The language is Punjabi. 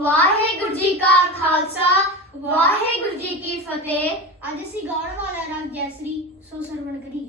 ਵਾਹਿਗੁਰੂ ਜੀ ਕਾ ਖਾਲਸਾ, ਵਾਹਿਗੁਰੂ ਜੀ ਕੀ ਫਤਿਹ। ਅੱਜ ਅਸੀਂ ਗਾਉਣ ਵਾਲਾ ਰਾਗ ਜੈਸਰੀ ਸੋ ਸਰਵਣ ਕਰੀਏ